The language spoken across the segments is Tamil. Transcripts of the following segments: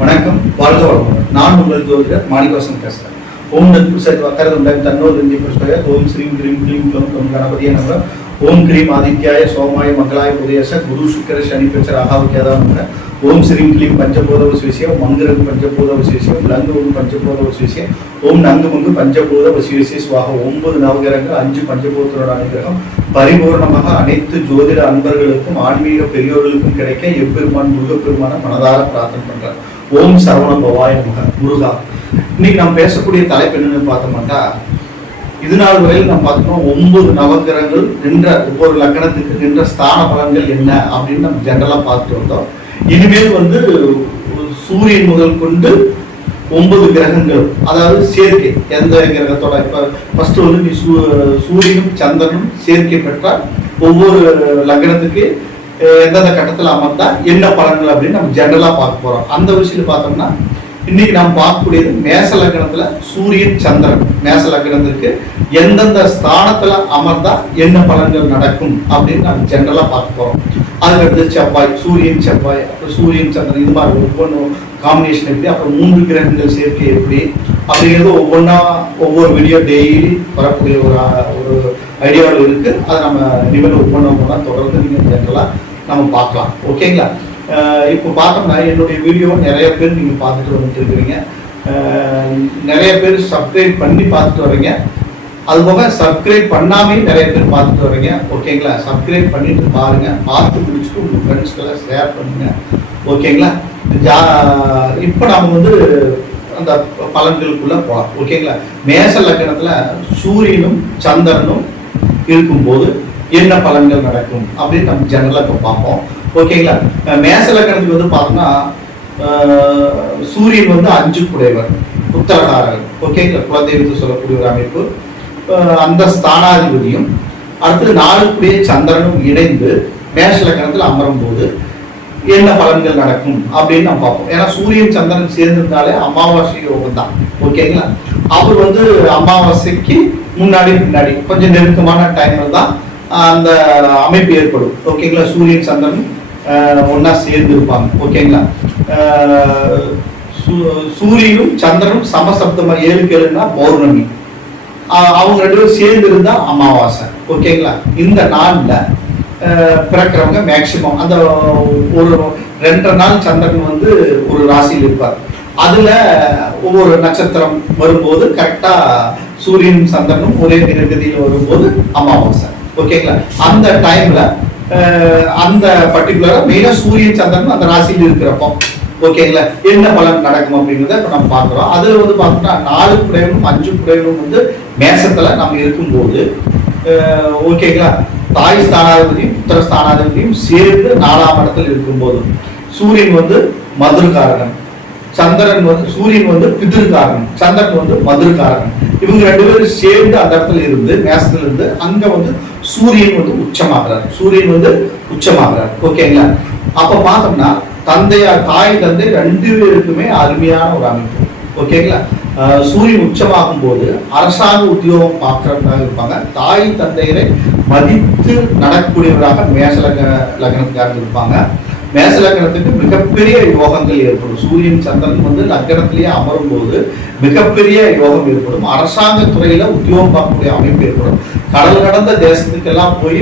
வணக்கம், வாழ்க வளமுடன். நான் உங்கள் ஜோதிடர் மாணிக்கவாசன் பேசுகிறேன். ஓம் நத்புருஷாய வக்கரதுண்டாய தன்னோ தந்தி புஷ்பய ஓம் ஸ்ரீம் கிரீம் க்ளீம் க்ளம் கம் கணபதியே நமः. ஓம் கிரீம் ஆதித்யாய சோமாய மங்களாய புதேச குரு சுக்கிர சனி பெற்ற ராகாவுக்கியதா நமः. ஓம் ஸ்ரீம் க்ளீம் பஞ்சபூத விசேஷம் மந்திரகு பஞ்சபூத விசேஷம் லங்கு பஞ்சபூத விசேஷம் ஓம் நங்கு மங்கு பஞ்சபூத விசேஷ சுவாக. 9 நவகிரகங்கள் 5 பஞ்சபூதத்தோட அனுகிரகம் பரிபூர்ணமாக அனைத்து ஜோதிட அன்பர்களுக்கும் ஆன்மீக பெரியோர்களுக்கும் கிடைக்க எப்பெருமான் முருகப்பெருமான மனதார பிரார்த்தனை பண்றார். ஓம் சரவண பவாய முருகா. இன்னைக்கு நம்ம பேசக்கூடிய தலைப்பு என்னன்னு பார்த்தோம்னா, இது நாள் வரையில் நம்ம பார்த்தோம் 9 நவகிரகங்கள் நின்ற ஒவ்வொரு லக்னத்துக்கு நின்ற ஸ்தான பலன்கள் என்ன அப்படின்னு நம்ம ஜெனரலா பார்த்துட்டு வந்தோம். இனிமேல் சூரியன் முதல் கொண்டு 9 கிரகங்கள், அதாவது சேர்க்கை எந்த கிரகத்தோட இப்ப ஃபர்ஸ்ட் நீ சூரியனும் சந்திரனும் சேர்க்கை பெற்றால் ஒவ்வொரு லக்னத்துக்கு எந்தெந்த கட்டத்தில் அமர்ந்தா என்ன பலன்கள் அப்படின்னு நம்ம ஜெனரலா பார்க்க போறோம். அந்த விஷயத்துல பார்த்தோம்னா இன்னைக்கு நாம் பார்க்கக்கூடியது மேச லக்னத்துல சூரியன் சந்திரன் மேச லக்னத்திற்கு எந்தெந்த ஸ்தானத்துல அமர்ந்தா என்ன பலன்கள் நடக்கும் அப்படின்னு நம்ம ஜெனரலா பார்க்க போறோம். அதுக்கடுத்து செவ்வாய், சூரியன் செவ்வாய், அப்புறம் சூரியன் சந்திரன், இது மாதிரி ஒவ்வொன்றும் காம்பினேஷன் எப்படி, அப்புறம் 3 கிரகங்கள் சேர்க்கை எப்படி அப்படிங்கிறது ஒவ்வொன்றா ஒவ்வொரு வீடியோ டெய்லி வரக்கூடிய ஒரு ஐடியாவில் இருக்கு. அதை நம்ம இனிமேல் ஒவ்வொன்றா தொடர்ந்து நீங்க ஜெனரலா நம்ம பார்க்கலாம். ஓகேங்களா? இப்போ பார்த்தோம்னா என்னுடைய வீடியோ நிறைய பேர் நீங்க பார்த்துட்டு வந்துட்டு இருக்கிறீங்க. நிறைய பேர் சப்ஸ்கிரைப் பண்ணி பார்த்துட்டு வரீங்க. அது போக சப்ஸ்கிரைப் பண்ணாமே நிறைய பேர் பார்த்துட்டு வரீங்க. ஓகேங்களா? சப்ஸ்கிரைப் பண்ணிட்டு பாருங்க, பார்த்து முடிச்சுட்டு உங்க ஃப்ரெண்ட்ஸ்க்கெல்லாம் ஷேர் பண்ணுங்க. ஓகேங்களா? இப்போ நம்ம அந்த பலன்களுக்குள்ள போகலாம். ஓகேங்களா? மேச லக்னத்துல சூரியனும் சந்திரனும் இருக்கும்போது என்ன பலன்கள் நடக்கும் அப்படின்னு நம்ம ஜெனரலா இப்போ பார்ப்போம். ஓகேங்களா? மேச லக்னத்துக்கு பார்த்தோம்னா சூரியன் 5 குடைவர், உத்தரகாரகன். ஓகேங்களா? குலதெய்வத்தை சொல்லக்கூடிய ஒரு அமைப்பு. அந்த ஸ்தானாதிபதியும் அடுத்து 4 குடைய சந்திரனும் இணைந்து மேஷ லக்னத்தில் அமரும் போது என்ன பலன்கள் நடக்கும் அப்படின்னு நம்ம பார்ப்போம். ஏன்னா சூரியன் சந்திரன் சேர்ந்திருந்தாலே அமாவாசை யோகம் தான். ஓகேங்களா? அவர் அமாவாசைக்கு முன்னாடி பின்னாடி கொஞ்சம் நெருக்கமான டைம்ல தான் அந்த அமைப்பு ஏற்படும். ஓகேங்களா? சூரியன் சந்திரன் ஒன்னா சேர்ந்து இருப்பாங்க. ஓகேங்களா? சூரியனும் சந்திரனும் சமசப்தமா 7 பௌர்ணமி, அவங்க 2 பேரும் சேர்ந்து இருந்தா அமாவாசை. ஓகேங்களா? இந்த நாள்ல பிறக்கிறவங்க மேக்சிமம் அந்த ஒரு 2.5 நாள் சந்திரன் ஒரு ராசியில் இருப்பார். அதுல ஒவ்வொரு நட்சத்திரம் வரும்போது கரெக்டா சூரியன் சந்திரனும் ஒரே நிறகதியில் வரும்போது அமாவாசை. ஓகேங்களா? அந்த டைம்ல அந்த பர்டிகுலரா மெயினா சூரியன் சந்திரன் அந்த ராசியில் இருக்கிறப்போ ஓகேங்களா என்ன பலன் நடக்கும் அப்படிங்கிறத இப்ப நம்ம பார்க்கிறோம். அதுல பார்த்தோம்னா 4 குடையவனும் 5 குடையவனும் மேசத்துல நம்ம இருக்கும்போது ஓகேங்களா, தாய் ஸ்தானாதிபதியும் புத்திர ஸ்தானாதிபதியும் சேர்ந்து 4ஆம் இடத்துல இருக்கும்போது சூரியன் மதுரகாரகன், சந்திரன் சூரியன் பிதிருக்காரகன், சந்திரன் மதுரகாரகன், இவங்க 2 பேரும் சேர்ந்து அந்த இடத்துல இருந்து மேசத்துல இருந்து அங்க சூரியன் உச்சமாகிறார். சூரியன் உச்சமாகிறார். ஓகேங்களா? அப்ப பார்த்தோம்னா தாய் தந்தை 2 பேருக்குமே அருமையான ஒரு அமைப்பு. ஓகேங்களா? சூரியன் உச்சமாகும் போது அரசாங்க உத்தியோகம் பார்க்கறவங்களாக இருப்பாங்க. தாய் தந்தையரை மதித்து நடக்கக்கூடியவராக மேச லக்னத்துக்காரங்க இருப்பாங்க. மேச லக்னத்துக்கு மிகப்பெரிய யோகங்கள் ஏற்படும். சூரியன் சந்திரன் லக்னத்திலேயே அமரும் போது மிகப்பெரிய யோகம் ஏற்படும். அரசாங்க துறையில உத்தியோகம் பார்க்கக்கூடிய அமைப்பு ஏற்படும். கடல் கடந்த தேசத்துக்கெல்லாம் போய்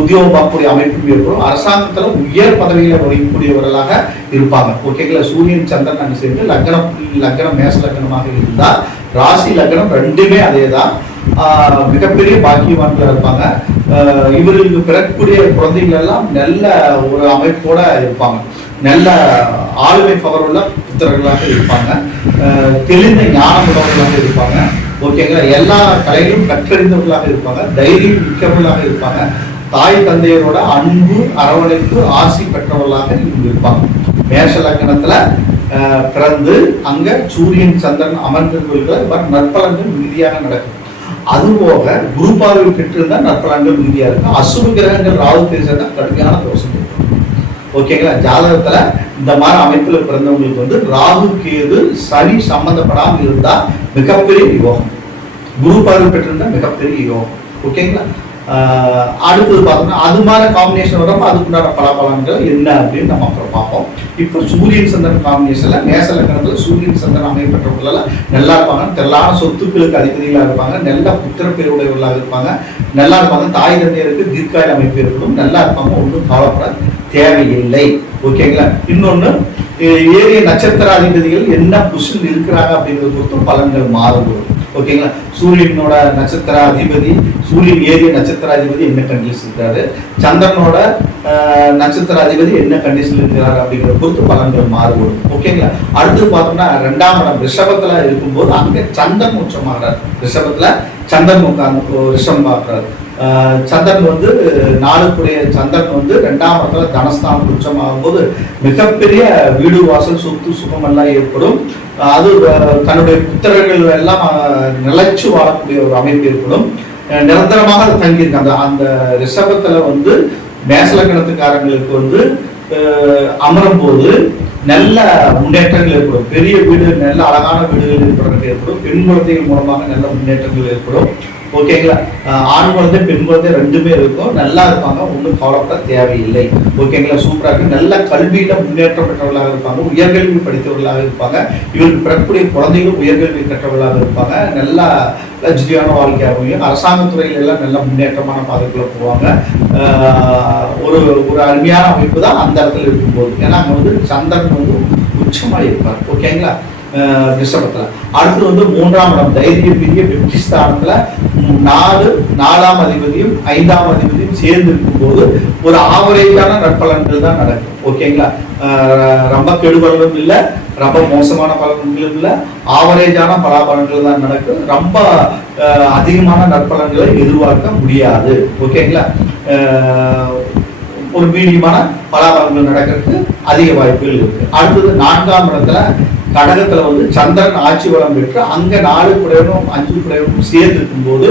உத்தியோகம் பார்க்கக்கூடிய அமைப்பு ஏற்படும். அரசாங்கத்துல உயர் பதவியில வகிக்கக்கூடியவர்களாக இருப்பாங்க. ஓகேங்களா? சூரியன் சந்திரன் அங்கு சேர்ந்து லக்னம் மேச லக்னமாக இருந்தால் ராசி லக்னம் 2மே அதேதான். மிகப்பெரிய பாக்கியவான்கள் இருப்பாங்க. இவர்களுக்கு பிறக்கக்கூடிய குழந்தைகள் எல்லாம் நல்ல ஒரு அமைப்போட இருப்பாங்க. நல்ல ஆளுமை பவர் உள்ள புத்திரர்களாக இருப்பாங்க. தெளிந்த ஞானம் உள்ளவர்களாக இருப்பாங்க. ஓகேங்களா? எல்லா கலைகளும் கற்றறிந்தவர்களாக இருப்பாங்க. தைரியம் மிக்கவர்களாக இருப்பாங்க. தாய் தந்தையரோட அன்பு அரவணைப்பு ஆசி பெற்றவர்களாக இவங்க இருப்பாங்க. மேஷ லக்னத்துல பிறந்து அங்க சூரியன் சந்திரன் அமர்ந்திருப்பவர்கள் நற்பலன்கள் மிகுதியாக நடக்கும். அதுபோக குரு பார்வை பெற்றிருந்தா நற்பலன்கள் மிகுதியா இருக்கும். அசுப கிரகங்கள் ராகு பேசுறதா கடுமையான தோஷம் இருக்கும். ஓகேங்களா? ஜாதகத்துல இந்த மாதிரி அமைப்புல பிறந்தவங்களுக்கு ராகு கேது சனி சம்பந்தப்படாமல் இருந்தா மிகப்பெரிய யோகம். குரு பார்வை பெற்றிருந்தா மிகப்பெரிய யோகம். ஓகேங்களா? அடுத்தது பார்த்தோம்னா அது மாதிரி காம்பினேஷன் வரப்போ அதுக்குண்டான பலாபலன்கள் என்ன அப்படின்னு நம்ம அப்புறம் பார்ப்போம். இப்போ சூரியன் சந்திரன் காம்பினேஷன்ல மேச லக்னத்துல சூரியன் சந்திரன் அமைப்பற்றவர்களெல்லாம் நல்லா இருப்பாங்க, தெல்லான சொத்துக்களுக்கு அதிபதிகளாக இருப்பாங்க, நல்ல புத்திர பேருடையவர்களாக இருப்பாங்க, நல்லா இருப்பாங்க, தாய் தந்தையருக்கு தீர்க்காய அமைப்பு இருக்கணும், நல்லா இருப்பாங்க, ஒன்றும் கவலைப்பட தேவையில்லை. ஓகேங்களா? இன்னொன்று ஏரிய நட்சத்திராதிபதிகள் என்ன புஷில் இருக்கிறாங்க அப்படிங்கிறது பொறுத்தும் பலன்கள் மாறுபடும். ஓகேங்களா? சூரியனோட நட்சத்திர அதிபதி, சூரியன் ஏரிய நட்சத்திர அதிபதி என்ன கண்டிஷன் இருக்காரு, சந்திரனோட நட்சத்திர அதிபதி என்ன கண்டிஷன் இருக்கிறாரு அப்படிங்கிற பொறுத்து பலன்கள் மாறுபடும். ஓகேங்களா? அடுத்து பார்த்தோம்னா 2ஆம் இடம் ரிஷபத்துல இருக்கும்போது அங்க சந்திரன் உச்சமாகிறார். ரிஷபத்துல சந்திரன் உட்கார்ந்து ரிஷம் பார்க்கிறாரு. சந்திரன் வந்து 4க்குடைய சந்திரன் வந்து 2ஆம் இடத்துல தனஸ்தானம் உச்சமாகும் போது மிகப்பெரிய வீடு வாசல் சொத்து சுகம் எல்லாம் ஏற்படும். அது தன்னுடைய புத்திரர்கள் எல்லாம் நிலைச்சு வாழக்கூடிய ஒரு அமைப்பு ஏற்படும். நிரந்தரமாக அது தங்கியிருக்காங்க. அந்த ரிஷபத்துல வந்து மேசலக்கணத்துக்காரங்களுக்கு வந்து அமரும் போது நல்ல முன்னேற்றங்கள் ஏற்படும். பெரிய வீடு, நல்ல அழகான வீடுகள் ஏற்படுறது ஏற்படும். பெண் குழந்தைகள் மூலமாக நல்ல முன்னேற்றங்கள் ஏற்படும். ஓகேங்களா? ஆண் குழந்தை பெண் குழந்தை ரெண்டுமே இருக்கும், நல்லா இருப்பாங்க, ஒன்றும் கவலைப்பட தேவையில்லை. ஓகேங்களா? சூப்பராக இருக்கு. நல்ல கல்வியில முன்னேற்றம் பெற்றவர்களாக இருப்பாங்க, உயர்கல்வி படித்தவர்களாக இருப்பாங்க, இவருக்கு பிறக்கக்கூடிய குழந்தைகள் உயர்கல்வி கற்றவர்களாக இருப்பாங்க, நல்லா லக்ஸரியான வாழ்க்கையாகவும் அரசாங்கத்துறையில எல்லாம் நல்ல முன்னேற்றமான பாதைக்குள்ள போவாங்க. ஒரு ஒரு அருமையான அமைப்பு தான் அந்த இடத்துல இருக்கும்போது. ஏன்னா அங்க வந்து சந்திரன் வந்து உச்சமா இருப்பார். ஓகேங்களா? ரிஷபத்துல. அடுத்து வந்து 3ஆம் இடம் தைரிய பெரிய வெற்றி ஸ்தானத்துல 4ஆம் அதிபதியும் 5ஆம் அதிபதியும் சேர்ந்து இருக்கும்போது ஒரு ஆவரேஜான நற்பலன்கள் தான் நடக்கும். ஓகேங்களா? ரொம்ப கெடுபலனும் இல்லை, ரொம்ப மோசமான பலன்களும் இல்லை, ஆவரேஜான பலாபலன்கள் தான் நடக்கும். ரொம்ப அதிகமான நற்பலன்களை எதிர்பார்க்க முடியாது. ஓகேங்களா? ஒரு மீடியமான பலாபலன்கள் நடக்கிறதுக்கு அதிக வாய்ப்புகள் இருக்கு. அடுத்தது 4ஆம் இடத்துல கடகத்துல வந்து சந்திரன் ஆட்சி பலம் பெற்று அங்க 4 குடையனும் 5 குடையனும் சேர்ந்து இருக்கும் போது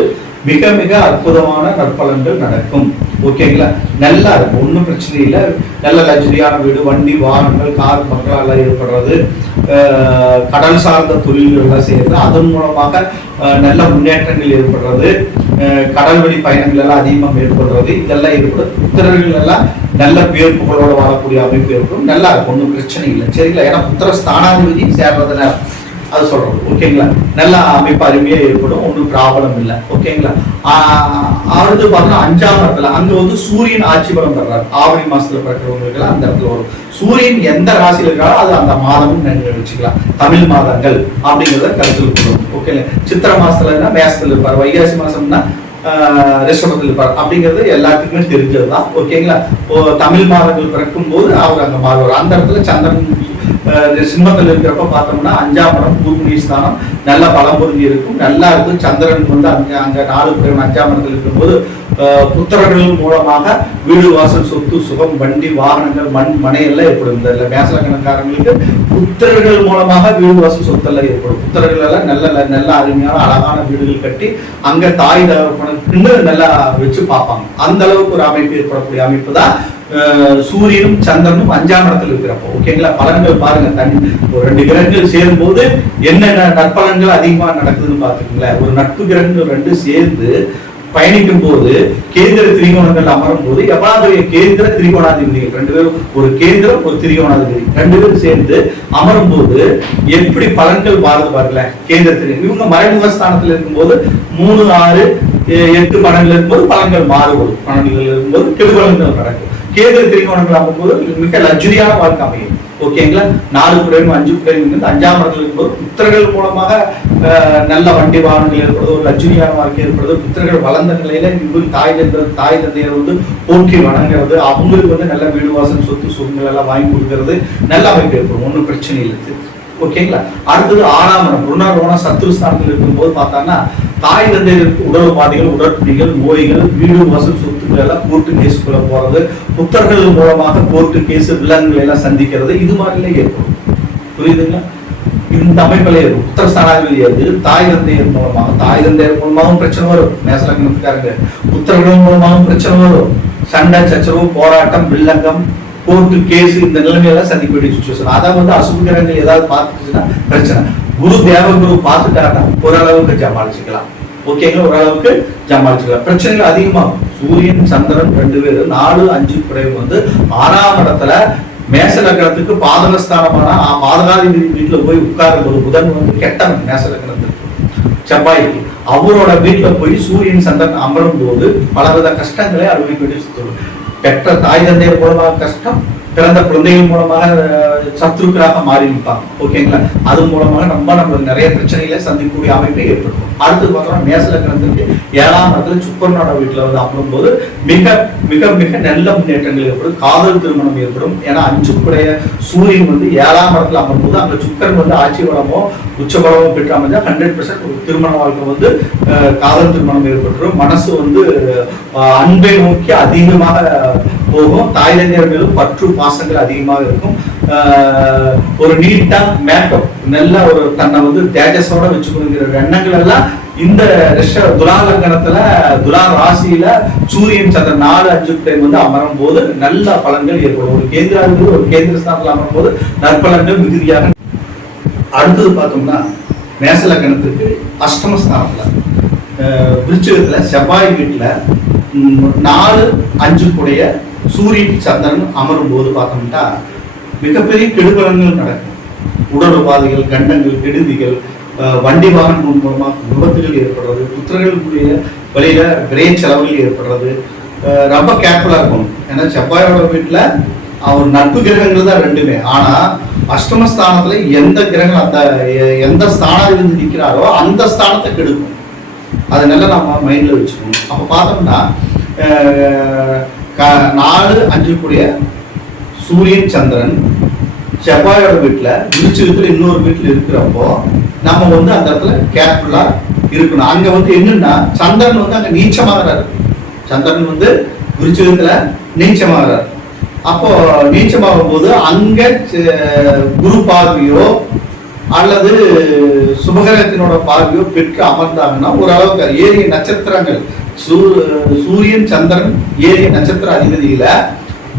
மிக மிக அற்புதமான நற்பலன்கள் நடக்கும். ஓகேங்களா? நல்லா இருக்கும், ஒன்றும் பிரச்சனை இல்லை. நல்ல லக்ஸரியான வீடு, வண்டி, வாகனங்கள், கார், மக்களால் ஏற்படுறது, கடல் சார்ந்த தொழில்கள் செய்யறது, அதன் மூலமாக நல்ல முன்னேற்றங்கள் ஏற்படுறது, கடல் வழி பயணங்கள் எல்லாம் அதிகமாக ஏற்படுறது, இதெல்லாம் ஏற்படும். புத்திரர்கள் எல்லாம் நல்ல பேர் புகழோட வாழக்கூடிய அமைப்பு இருக்கும். நல்லா இருக்கும், ஒன்றும் பிரச்சனை இல்லை. சரிங்களா? ஏன்னா புத்திர ஸ்தானாதிபதி சேர்றதுல அது சொல்றோம். ஓகேங்களா? நல்ல அமைப்பு அருமையா ஏற்படும், ஒன்றும் ப்ராப்ளம் இல்லை. ஓகேங்களா? அடுத்து பார்த்தோம்னா 5ஆம் இடத்துல அங்க வந்து சூரியன் ஆட்சி பலம் பெறாரு. ஆவணி மாசத்துல பிறக்கிறவங்களுக்கு அந்த இடத்துல வரும். சூரியன் எந்த ராசியில் இருக்காரோ அது அந்த மாதமும் வச்சுக்கலாம். தமிழ் மாதங்கள் அப்படிங்கிறத கருத்தில் கொள்ளும். ஓகேங்களா? சித்திரை மாசத்துல மேசத்துல இருப்பார், வைகாசி மாசம்னா ரிஷபத்தில் இருப்பார். அப்படிங்கிறது எல்லாத்துக்குமே தெரிஞ்சதுதான். ஓகேங்களா? தமிழ் மாதங்கள் பிறக்கும் போது அவர் அங்க மாறுவார். அந்த இடத்துல சந்திரன் சிம்மத்தில் இருக்கிறப்ப பார்த்தோம்னா 5ஆம் இடம் பூர்வீக ஸ்தானம் நல்ல பலம் பொருந்தி இருக்கும், நல்லா இருக்கும். சந்திரன் வந்து அங்க 4 குடையவன் 5ஆம் இடத்தில் இருக்கும்போது புத்திரர்கள் மூலமாக வீடு வாசல் சொத்து சுகம் வண்டி வாகனங்கள் மனை எல்லாம் ஏற்படும். இந்த மேசலக்கணக்காரங்களுக்கு புத்திரர்கள் மூலமாக வீடு வாசல் சொத்து எல்லாம் ஏற்படும். புத்திரர்கள் எல்லாம் நல்ல நல்ல அருமையான அழகான வீடுகள் கட்டி அங்க தாய் தகப்பனுக்கு நல்லா வச்சு பார்ப்பாங்க. அந்த அளவுக்கு ஒரு அமைப்பு ஏற்படக்கூடிய அமைப்பு தான் சூரியனும் சந்திரனும் 5ஆம் இடத்துல இருக்கிறப்போ. ஓகேங்களா? பலன்கள் பாருங்க, ஒரு 2 கிரகங்கள் சேரும் போது என்னென்ன நற்பலன்கள் அதிகமா நடக்குதுன்னு பாத்துக்கீங்களேன். ஒரு நட்பு கிரகங்கள் 2 சேர்ந்து பயணிக்கும் போது கேந்திர திரிகோணங்கள் அமரும் போது எவ்வளவு கேந்திர திரிகோணாதிபதிகள் 2 பேரும், ஒரு கேந்திரம் ஒரு திரிகோணாதிபதி 2 பேரும் சேர்ந்து அமரும் போது எப்படி பலன்கள் மாறுது பாருங்களேன். கேந்திர திரிகோணம் இவங்க மறைமுக ஸ்தானத்துல இருக்கும்போது 3, 6, 8 பலன்கள் இருக்கும்போது பலன்கள் மாறுபடும். பலன்கள் இருக்கும்போது கெடுபலன்கள் நடக்கும். கேந்திர திரிகோணங்கள் ஆகும்போது மிக லக்ஸரியான வாழ்க்கை அமையும். ஓகேங்களா? 4 குடையும் 5 குடையும் 5ஆம் இடத்துல இருக்கும்போது புத்திரர்கள் மூலமாக நல்ல வண்டி வாகனங்கள் ஏற்படுறது, ஒரு லக்ஸரியான வாழ்க்கை ஏற்படுறது, புத்திரர்கள் வளர்ந்த நிலையில இவங்க தாய் தந்தையர் வந்து போற்றி வணங்குறது, அவங்களுக்கு வந்து நல்ல வீடு வாசல் சொத்து சுகங்கள் எல்லாம் வாங்கி கொடுக்கறது, நல்ல அமைப்பு ஏற்படும், ஒன்றும் பிரச்சனை இல்லை. ஓகேங்களா? அடுத்தது 6ஆம் இடம் ருணரோண சத்துருஸ்தானத்தில் இருக்கும்போது பார்த்தாங்கன்னா தாய் தந்தையருக்கு உடல்பாதைகள், உடற்படிகள், நோய்கள், வீடு வாசல் சொத்துக்கள் எல்லாம் கோர்ட்டு கேஸுக்குள்ள போறது, புத்தர்கள் மூலமாக கோர்ட்டு கேஸ் வில்லன்களை எல்லாம் சந்திக்கிறது, இது மாதிரிலாம் ஏற்படும். புரியுதுங்களா? இந்த அமைப்பில் இருக்கும். புத்திர ஸ்தானாதிபதி தாய் தந்தையர் மூலமாகவும் பிரச்சனை வரும். மேசலக்கணத்துக்காரங்க புத்திரர்கள் மூலமாகவும் பிரச்சனை வரும். சண்டை சச்சரவு, போராட்டம், வில்லங்கம், கோர்ட்டு கேஸ், இந்த நிலைமையெல்லாம் சந்திக்க வேண்டிய சுச்சுவேஷன். அதை வந்து அசுபகிரகங்கள் ஏதாவது பார்த்துச்சுன்னா பிரச்சனை. குரு தேவகுரு பார்த்துட்டாருன்னா ஓரளவுக்கு சமாளிச்சுக்கலாம். ஓகேங்களா, ஓரளவுக்கு சமாளிச்சுக்கலாம். பிரச்சனைகள் அதிகமாகும். சூரியன் சந்திரன் 2 பேரும் 4, 5 குறை வந்து 6ஆம் இடத்துல மேச லக்னத்துக்கு பாதகஸ்தானமான பாதகாதிபதி வீட்டுல போய் உட்காரும் போது புதன் வந்து கெட்டவன் மேச லக்னத்துக்கு செவ்வாய்க்கு அவரோட வீட்டுல போய் சூரியன் சந்திரன் அமரும் போது பலவித கஷ்டங்களை அனுபவிக்க வேண்டிய பெற்ற தாய் தந்தையர் மூலமாக கஷ்டம், பிறந்த குழந்தைகள் மூலமாக சத்ருக்களாக மாறி நிற்பாங்க. ஓகேங்களா, அது மூலமாக நம்மளுக்கு நிறைய பிரச்சனைகளை சந்திக்கக்கூடிய அமைப்பை ஏற்படும். அடுத்து பார்த்தோம்னா மேச லக்னத்துக்கு 7ஆம் இடத்துல சுக்கரனோட வீட்டுல வந்து அமரும் போது மிக மிக மிக நல்ல முன்னேற்றங்கள் ஏற்படும். காதல் திருமணம் ஏற்படும். ஏன்னா 5 குடைய சூரியன் வந்து 7ஆம் இடத்துல அமரும் போது அங்க சுக்கரன் வந்து ஆட்சி பலமோ உச்ச பலமோ பெற்று அமைஞ்சா 100% திருமண வாழ்க்கை வந்து காதல் திருமணம் ஏற்பட்டுரும். மனசு வந்து அன்பை நோக்கி அதிகமாக போகும். தாய் தந்தையர் மேலும் பற்று பாசங்கள் அதிகமாக இருக்கும். ஒரு நீட்டா மேக்கப் நல்ல ஒரு தன்னை வந்து தேஜஸோட வச்சுக்கணுங்கிற எண்ணங்கள் எல்லாம் இந்த துலா லக்னத்துல துலா ராசியில சூரியன் சந்திரன் 4, 5 டைம் வந்து அமரும் போது நல்ல பலன்கள் ஏற்படும். ஒரு கேந்திராதிபதி ஒரு கேந்திர ஸ்தானத்துல அமரும் போது நற்பலன்கள் மிகுதியாக. அடுத்தது பார்த்தோம்னா மேச லக்னத்துக்கு அஷ்டம ஸ்தானத்துல விருச்சிகத்துல செவ்வாய் வீட்டுல 4, 5 கூடைய சூரியன் சந்திரன் அமரும் போது பார்த்தோம்னா மிகப்பெரிய கெடுபலன்கள் நடக்கும். உடல் உபாதைகள், கண்டங்கள், கெடுதிகள், வண்டி வாகனம் மூலமாக விபத்துகள் ஏற்படுறது, புத்திரர்களுடைய வழியில விரைய செலவுகள் ஏற்படுறது. ரொம்ப கேர்ஃபுல்லா இருக்கணும். ஏன்னா செவ்வாயோட வீட்டுல அவர் நட்பு கிரகங்கள் தான் 2மே. ஆனா அஷ்டமஸ்தானத்துல எந்த கிரகம் அந்த எந்த ஸ்தானாதிபதி நிற்கிறாரோ அந்த ஸ்தானத்தை கெடுக்கும். அதனால நம்ம மைண்ட்ல வச்சுக்கணும். அப்ப பார்த்தோம்னா 4, 5 கூடிய சூரியன் சந்திரன் செவ்வாயோட வீட்டுல விருச்சிகத்துல இன்னொரு வீட்டுல இருக்கிறப்போ நம்ம வந்து அந்த இடத்துல கேர்ஃபுல்லா இருக்கணும். அங்க வந்து என்னன்னா சந்திரன் வந்து அங்க நீச்சமாகிறாரு. சந்திரன் வந்து விருச்சிகத்துல நீச்சமாகிறார். அப்போ நீச்சமாகும் போது அங்க குரு பார்வையோ அல்லது சுபகிரகத்தினோட பார்வையோ பெற்று அமர்ந்தாங்கன்னா ஓரளவுக்கு ஏரிய நட்சத்திரங்கள் சூரியன் சந்திரன் ஏரிய நட்சத்திர அதிபதியில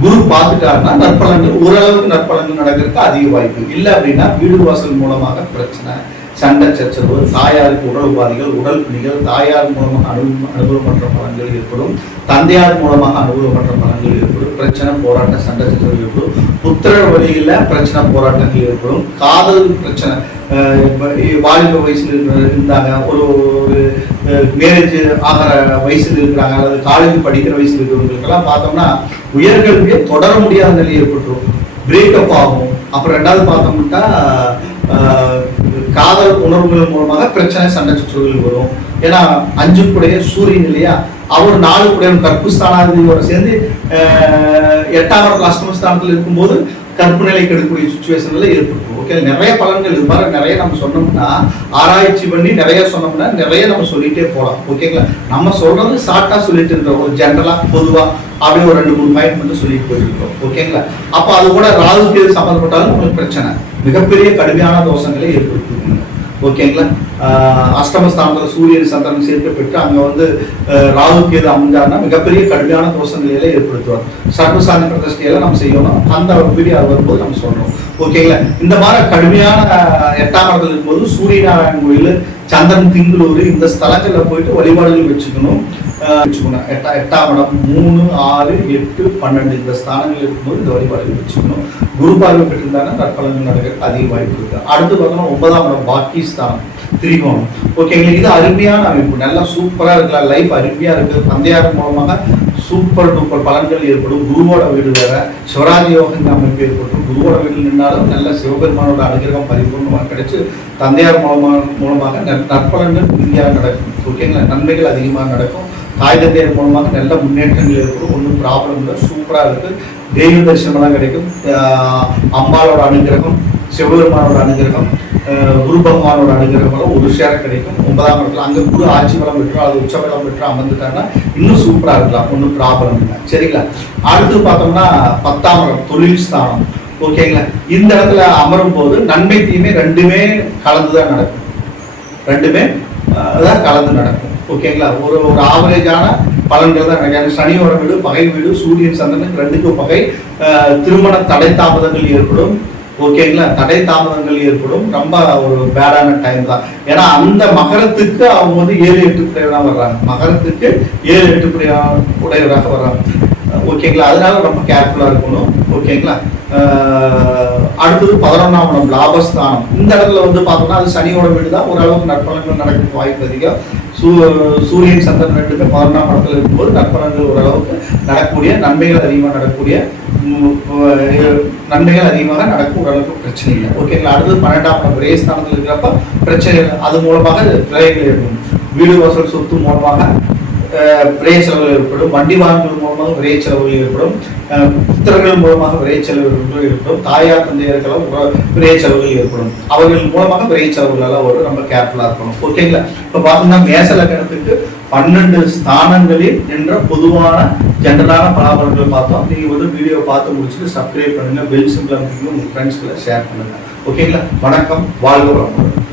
குரு பார்த்துட்டாருன்னா நற்பலன்கள் ஓரளவுக்கு நற்பலன்கள் நடக்கிறதுக்கு அதிக வாய்ப்பு இல்லை. அப்படின்னா வீடு வாசல் மூலமாக பிரச்சனை, சண்டை சச்சரவு, தாயாருக்கு உடல் உபாதைகள், உடல் பிணிகள், தாயார் மூலமாக அனுபவமற்ற பலன்கள் ஏற்படும், தந்தையார் மூலமாக அனுபவமற்ற பலன்கள் ஏற்படும், பிரச்சனை போராட்டம் சண்டை சச்சரவு ஏற்படும், புத்திர வழியில பிரச்சனை போராட்டங்கள் ஏற்படும், காதல் பிரச்சனை. வாலிப வயசுல இருந்தாங்க, ஒரு மேரேஜ் ஆகிற வயசுல இருக்கிறாங்க அல்லது காலேஜ் படிக்கிற வயசுல இருக்கிறவங்களுக்கெல்லாம் பார்த்தோம்னா உயர்கல்வியை தொடர முடியாத நிலை ஏற்பட்டுரும், பிரேக்கப் ஆகும். அப்புறம் 2வது பார்த்தோம்னா காதல் உணர்வுகள் மூலமாக பிரச்சனை சண்டை சச்சரவுகள் வரும். ஏன்னா 5 கூடைய சூரியன் இல்லையா, அவர் 4 கூடைய கற்பு ஸ்தானாதிபதியோட சேர்ந்து 8ஆம் இடத்துல அஷ்டமஸ்தானத்தில் இருக்கும்போது கற்பு நிலை கெடுக்கக்கூடிய சுச்சுவேஷன்ல ஏற்படும். ஓகே, நிறைய பலன்கள் இது மாதிரி நிறைய நம்ம சொன்னோம்னா ஆராய்ச்சி பண்ணி நிறைய சொன்னோம்னா நிறைய நம்ம சொல்லிட்டே போகலாம். ஓகேங்களா, நம்ம சொல்றது ஷார்ட்டா சொல்லிட்டு இருக்கோம், ஒரு ஜென்ரலா பொதுவா அப்படியே ஒரு 2-3 பாயிண்ட் மட்டும் சொல்லிட்டு போயிட்டு இருக்கோம். ஓகேங்களா, அப்போ அது கூட ராகுக்கு சம்மந்தப்பட்டாலும் உங்களுக்கு பிரச்சனை மிகப்பெரிய கடுமையான தோஷங்களை ஏற்படுத்துங்க. ஓகேங்களா, அஷ்டமஸ்தானத்துல சூரியன் சந்திரன் சேர்த்து பெற்று அங்க வந்து ராகுக்கு எது அமைஞ்சாருன்னா மிகப்பெரிய கடுமையான தோஷ நிலையில ஏற்படுத்துவார். சர்வசாமி பிரதிஷ்டையெல்லாம் நம்ம செய்யணும். அந்த வீடியோ வரும்போது நம்ம சொல்றோம். ஓகேங்களா, இந்த மாதிரி கடுமையான 8ஆம் இடத்துல இருக்கும்போது சூரியநாராயணன் கோயில், சந்திரன் திங்களூர் இந்த ஸ்தலங்கள்ல போயிட்டு வழிபாடுகள் வச்சுக்கணும். 8ஆம் இடம் 3, 6, 8, 12 இந்த ஸ்தானங்கள் இருக்கும்போது இந்த வழிபாடுகள் வச்சுக்கணும். குரு பார்வை பெற்றிருந்தாங்கன்னா நற்பலன்கள் நடக்கிறதுக்கு அதிக வாய்ப்பு இருக்கு. அடுத்து பார்த்தோம்னா 9ஆம் இடம் பாக்கிஸ்தான் திரிகோணம். ஓகேங்களா, இது அருமையான அமைப்பு, நல்லா சூப்பரா இருக்கலாம், லைஃப் அருமையா இருக்கு. தந்தையார் மூலமாக சூப்பர் டூப்பர் பலன்கள் ஏற்படும். குருவோட வீடு வேற சிவராஜ யோகம் அமைப்பு ஏற்படும். குருவோட வீடு நின்றாலும் நல்ல சிவபெருமானோட அனுகிரகம் பரிபூர்ணமாக கிடைச்சு தந்தையார் மூலமாக நற்பலன்கள் உறுதியாக நடக்கும். ஓகேங்களா, நன்மைகள் அதிகமாக நடக்கும். தாய் தந்தையர் மூலமாக நல்ல முன்னேற்றங்கள் ஏற்படும். ஒன்றும் ப்ராப்ளம் இல்லை, சூப்பரா இருக்கு. தெய்வ தரிசனமெல்லாம் கிடைக்கும். அம்பாளோட அனுகிரகம், சிவபெருமானோட அனுகிரகம், குரு பகவானோட அனுகிரகம் ஒரு ஷேர கிடைக்கும். 9ஆம் இடத்துல அங்க குரு ஆட்சி பலம் பெற்றோ அது உச்ச பலம் பெற்றோ அமர்ந்துட்டாங்கன்னா இன்னும் சூப்பரா இருக்கலாம், ஒன்றும் ப்ராப்ளம் இல்லை. சரிங்களா, அடுத்து பார்த்தோம்னா 10ஆம் இடம் தொழில் ஸ்தானம். ஓகேங்களா, இந்த இடத்துல அமரும் போது நன்மை தீமை 2மே கலந்துதான் நடக்கும். 2மே தான் கலந்து நடக்கும். ஓகேங்களா, ஒரு ஆவரேஜான பலன்கள் தான் நடக்கும். சனியோட வீடு பகை வீடு, சூரியன் சந்திரனுக்கு 2க்கும் பகை, திருமண தடை தாமதங்கள் ஏற்படும், ஓகேங்களா. தடை தாமதங்கள் ஏற்படும். ரொம்ப ஒரு பேடான டைம் தான். ஏன்னா அந்த மகரத்துக்கு அவங்க வந்து 7-8 உடையவராக வர்றாங்க. மகரத்துக்கு 7-8 உடையவராக வர்றாங்க. ஓகேங்களா. அதனால ரொம்ப கேர்ஃபுல்லா இருக்கணும். ஓகேங்களா. அடுத்தது 11ஆம் இடம் லாபஸ்தானம். இந்த இடத்துல வந்து பார்த்தோம்னா அது சனியோட வீடு தான். ஓரளவுக்கு நற்பலன்கள் நடக்க வாய்ப்பு அதிகம். சூரியன் சந்திரன் ரெண்டுமே 11ஆம் இடத்துல இருக்கும்போது நற்பலன்கள் ஓரளவுக்கு நடக்கக்கூடிய நன்மைகள் அதிகமாக நடக்கக்கூடிய நன்மைகள் அதிகமாக நடக்கும். ஓரளவுக்கு பிரச்சனை இல்லை. ஓகேங்களா. அடுத்தது 12ஆம் இடம் விரயஸ்தானத்தில் இருக்கிறப்ப பிரச்சனை இல்லை. அது மூலமாக விரயங்கள் ஏற்படும். வீடு வாசல் சொத்து மூலமாக விரைய செலவுகள் ஏற்படும். வண்டி வாகனங்கள் மூலமாக விரைய செலவுகள் ஏற்படும். புத்திரர்கள் மூலமாக விரைய செலவுகள் ஏற்படும். தாயார் தந்தையர்களால் விரைய செலவுகள் ஏற்படும். அவர்கள் மூலமாக விரைய செலவுகள் எல்லாம் ஒரு ரொம்ப கேர்ஃபுல்லா இருக்கணும். ஓகேங்களா. இப்ப பார்த்தோம்னா மேச லக்னத்துக்கு 12 ஸ்தானங்களில் என்ற பொதுவான ஜெனரலான பலாபலன்களை பார்த்தோம். நீங்க வந்து வீடியோ பார்த்து முடிச்சுட்டு சப்ஸ்கிரைப் பண்ணுங்க, பெல் சிம்பிள் அமைங்க, உங்க ஃப்ரெண்ட்ஸ்களை ஷேர் பண்ணுங்க. ஓகேங்களா. வணக்கம். வாழ்க வளமுடன்.